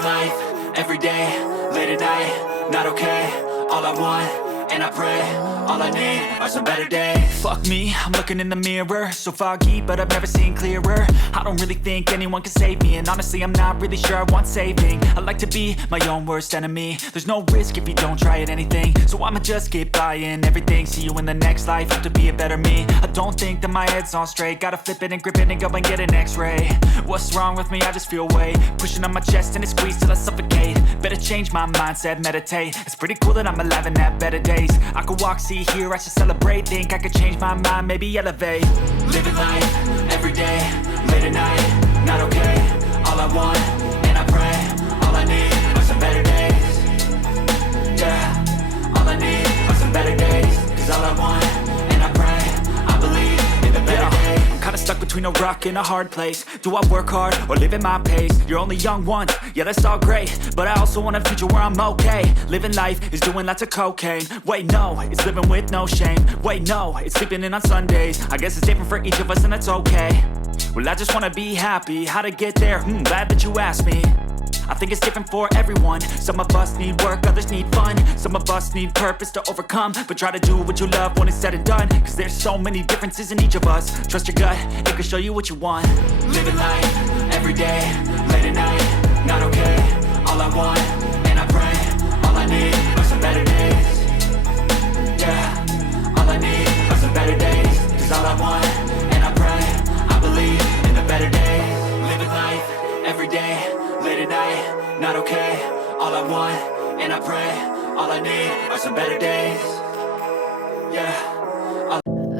Living life, everyday, late at night, not okay. All I want, and I pray, all I need are some better days. Fuck me, I'm looking in the mirror, so foggy, but I've never seen clearer. I don't really think anyone can save me, and honestly I'm not really sure I want saving. I like to be my own worst enemy. There's no risk if you don't try at anything, so I'ma just keep buying everything. See you in the next life, hope to be a better me. I don't think that my head's on straight, gotta flip it and grip it and go and get an x-ray. What's wrong with me? I just feel weight pushing on my chest and it squeezes till I suffocate. Better change my mindset, meditate. It's pretty cool that I'm alive and have better days. I could walk, see, hear, I should celebrate. Think I could change my mind, maybe elevate. Living life, everyday, late at night, not okay. All I want, and I pray, all I need are some better days. Yeah, all I need are some better days. Cause all I want, and I pray, I believe in the better days. I'm kinda stuck between a rock and a hard place. Do I work hard or live at my pace? You're only young once, yeah that's all great, but I also want a future where I'm okay. Living life is doing lots of cocaine. Wait no, it's living with no shame. Wait no, it's sleeping in on Sundays. I guess it's different for each of us and that's okay. Well I just wanna be happy, how to get there? Glad that you asked me. I think it's different for everyone. Some of us need work, others need fun. Some of us need purpose to overcome. But try to do what you love when it's said and done. Cause there's so many differences in each of us. Trust your gut, it can show you what you want. Living life, everyday, late at night, not okay. All I want, and I pray, all I need are some better days. Yeah, all I need are some better days. Cause all I want, and I pray, I believe in the better days. Living life, everyday, late at night, not okay. All I want, and I pray, all I need are some better days. Yeah.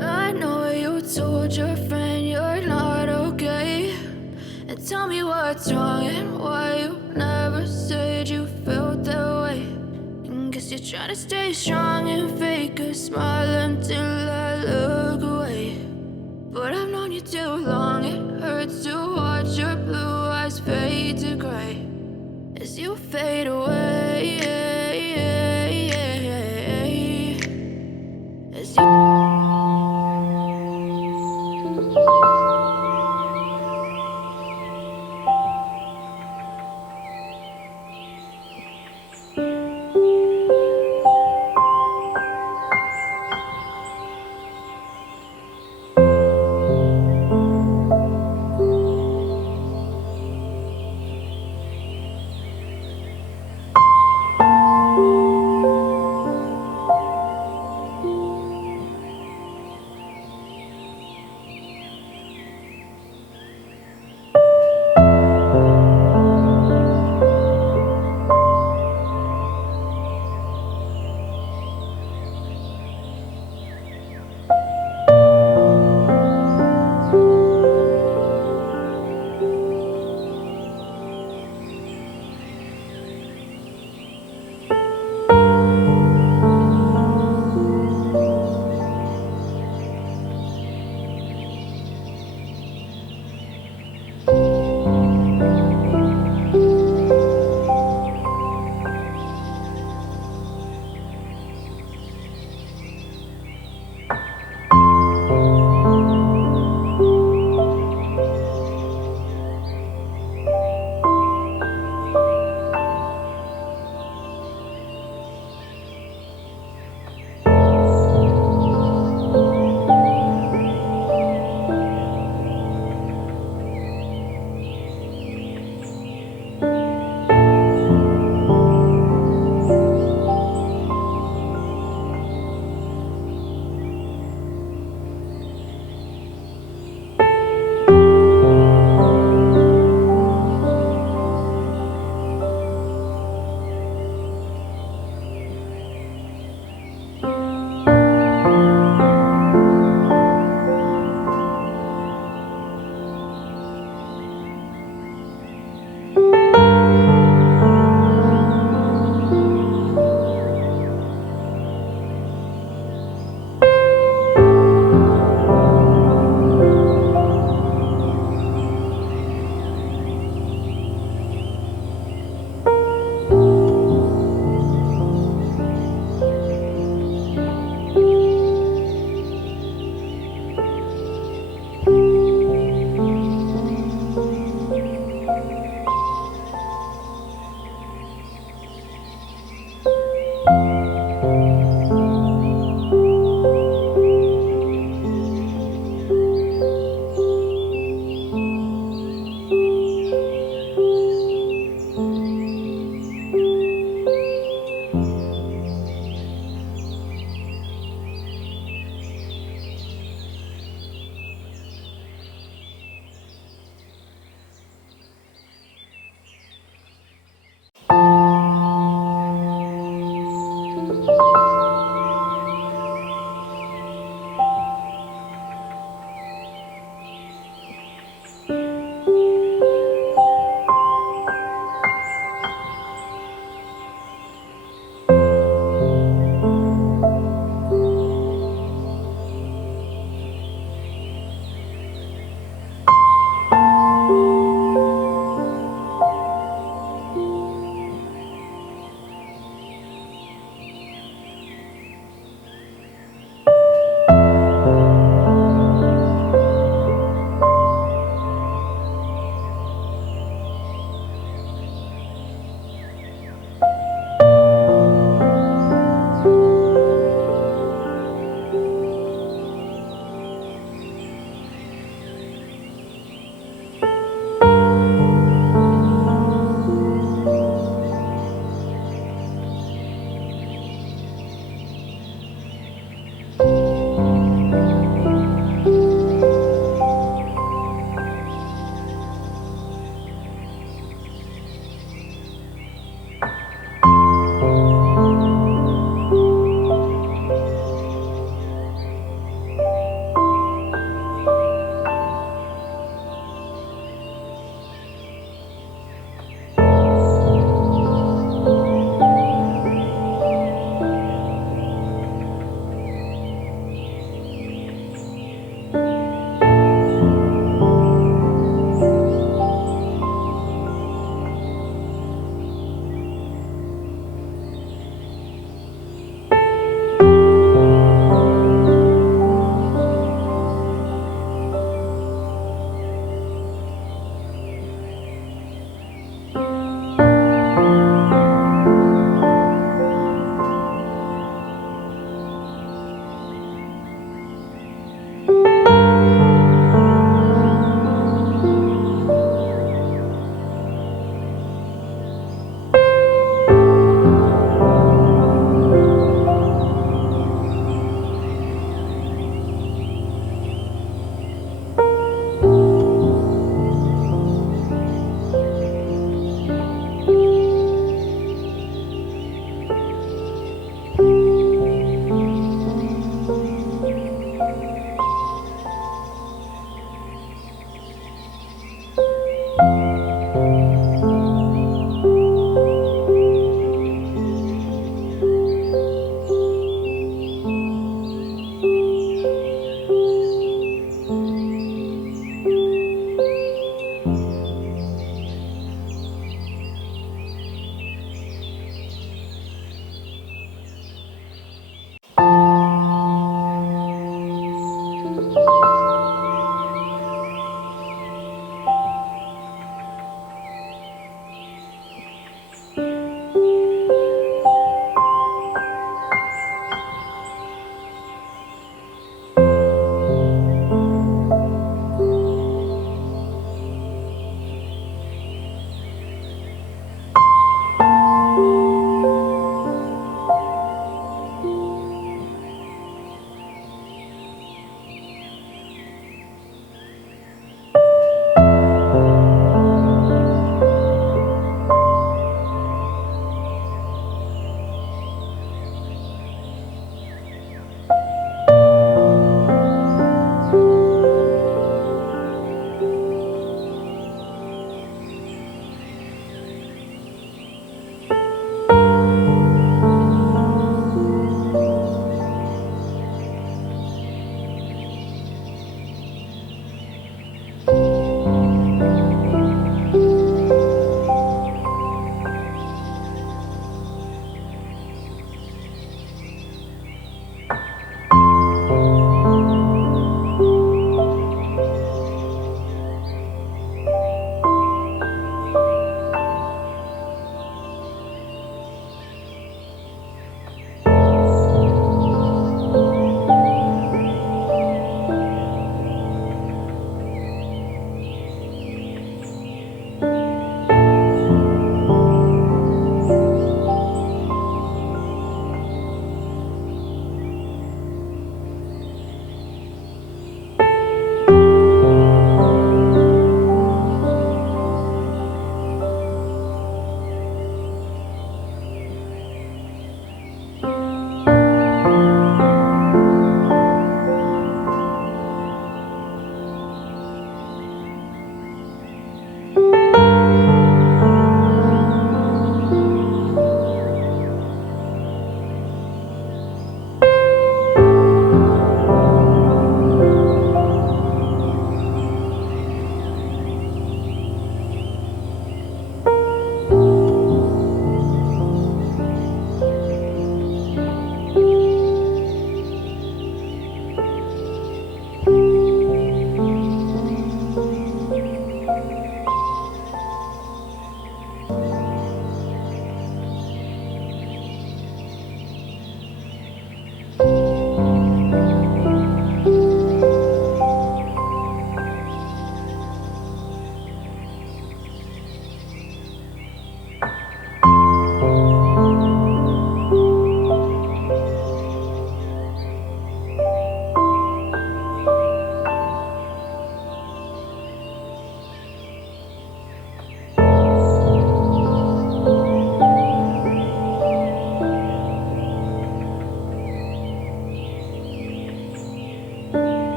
I know you told your friend you're not okay, and tell me what's wrong and why you never said you felt that way. And guess you're trying to stay strong and fake a smile until I look away. But I've known you too long, it hurts to watch your blue eyes fade to gray as you fade away. As you